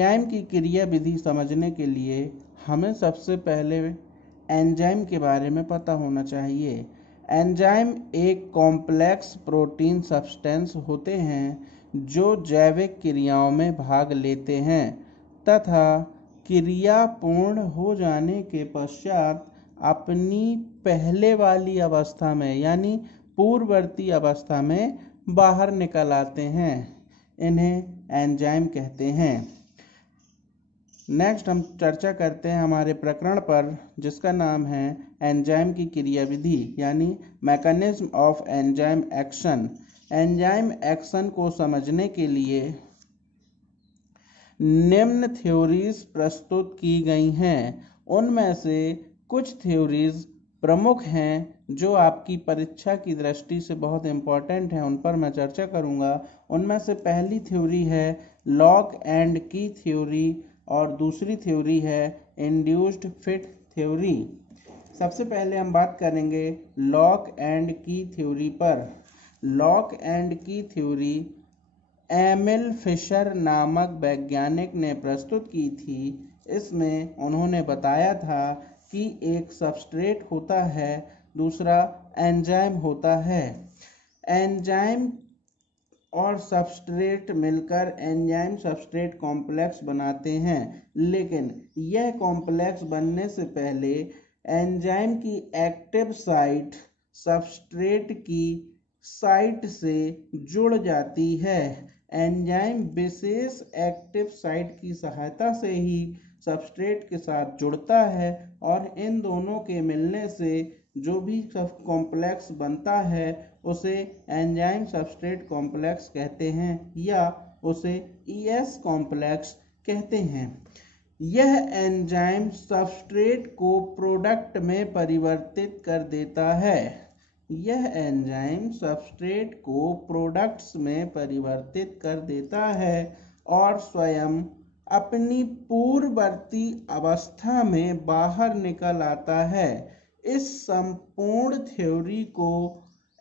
Enzyme की क्रिया विधि समझने के लिए हमें सबसे पहले एंजाइम के बारे में पता होना चाहिए। एंजाइम एक कॉम्प्लेक्स प्रोटीन सब्सटेंस होते हैं जो जैविक क्रियाओं में भाग लेते हैं तथा क्रिया पूर्ण हो जाने के पश्चात अपनी पहले वाली अवस्था में यानी पूर्ववर्ती अवस्था में बाहर निकल आते हैं। इन्हें एंजाइम कहते हैं। नेक्स्ट हम चर्चा करते हैं हमारे प्रकरण पर जिसका नाम है एंजाइम की क्रिया विधि यानी mechanism of enzyme action. Enzyme action को समझने के लिए निम्न थ्योरीज प्रस्तुत की गई हैं। उनमें से कुछ थ्योरीज प्रमुख हैं जो आपकी परीक्षा की दृष्टि से बहुत इम्पोर्टेंट हैं, उन पर मैं चर्चा करूंगा। उनमें से पहली थ्योरी है लॉक एंड की थ्योरी और दूसरी थ्योरी है इंड्यूस्ड फिट थ्योरी। सबसे पहले हम बात करेंगे लॉक एंड की थ्योरी पर। लॉक एंड की थ्योरी एमिल फिशर नामक वैज्ञानिक ने प्रस्तुत की थी। इसमें उन्होंने बताया था कि एक सबस्ट्रेट होता है, दूसरा एंजाइम होता है। एंजाइम और सबस्ट्रेट मिलकर एंजाइम सबस्ट्रेट कॉम्प्लेक्स बनाते हैं, लेकिन यह कॉम्प्लेक्स बनने से पहले एंजाइम की एक्टिव साइट सबस्ट्रेट की साइट से जुड़ जाती है। एंजाइम विशेष एक्टिव साइट की सहायता से ही सबस्ट्रेट के साथ जुड़ता है और इन दोनों के मिलने से जो भी सब कॉम्प्लेक्स बनता है उसे एंजाइम सबस्ट्रेट कॉम्प्लेक्स कहते हैं या उसे ES कॉम्प्लेक्स कहते हैं। यह एंजाइम सबस्ट्रेट को प्रोडक्ट में परिवर्तित कर देता है। यह एंजाइम सबस्ट्रेट को प्रोडक्ट्स में परिवर्तित कर देता है और स्वयं अपनी पूर्ववर्ती अवस्था में बाहर निकल आता है। इस संपूर्ण थ्योरी को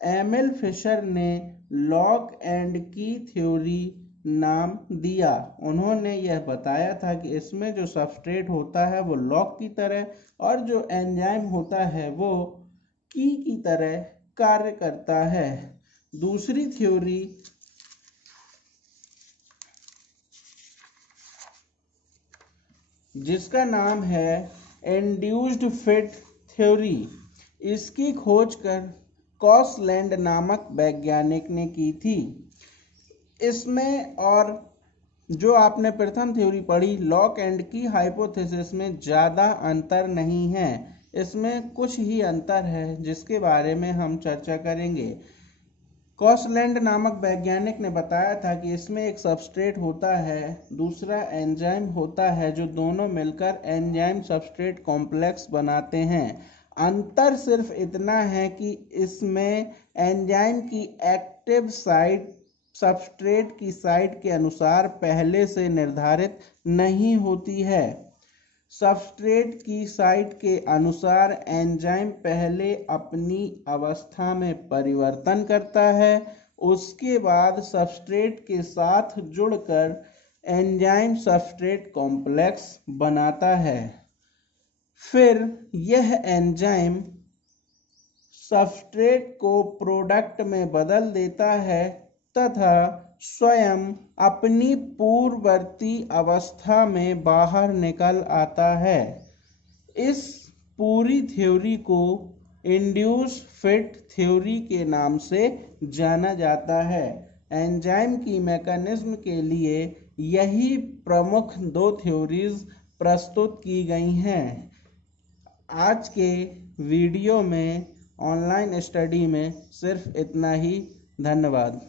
एमिल फिशर ने लॉक एंड की थ्योरी नाम दिया। उन्होंने यह बताया था कि इसमें जो सबस्ट्रेट होता है वो लॉक की तरह और जो एंजाइम होता है वो की तरह कार्य करता है। दूसरी थ्योरी जिसका नाम है इंड्यूस्ड फिट थ्योरी, इसकी खोज कर कॉसलैंड नामक वैज्ञानिक ने की थी। इसमें और जो आपने प्रथम थ्योरी पढ़ी लॉक एंड की हाइपोथेसिस में ज़्यादा अंतर नहीं है। इसमें कुछ ही अंतर है जिसके बारे में हम चर्चा करेंगे। कॉसलैंड नामक वैज्ञानिक ने बताया था कि इसमें एक सबस्ट्रेट होता है, दूसरा एंजाइम होता है, जो दोनों मिलकर एंजाइम सबस्ट्रेट कॉम्प्लेक्स बनाते हैं। अंतर सिर्फ इतना है कि इसमें एंजाइम की एक्टिव साइट सबस्ट्रेट की साइट के अनुसार पहले से निर्धारित नहीं होती है। सबस्ट्रेट की साइट के अनुसार एंजाइम पहले अपनी अवस्था में परिवर्तन करता है, उसके बाद सबस्ट्रेट के साथ जुड़कर एंजाइम सबस्ट्रेट कॉम्प्लेक्स बनाता है। फिर यह एंजाइम सबस्ट्रेट को प्रोडक्ट में बदल देता है तथा स्वयं अपनी पूर्ववर्ती अवस्था में बाहर निकल आता है। इस पूरी थ्योरी को इंड्यूस फिट थ्योरी के नाम से जाना जाता है। एंजाइम की मैकेनिज्म के लिए यही प्रमुख दो थ्योरीज प्रस्तुत की गई हैं। आज के वीडियो में ऑनलाइन स्टडी में सिर्फ इतना ही। धन्यवाद।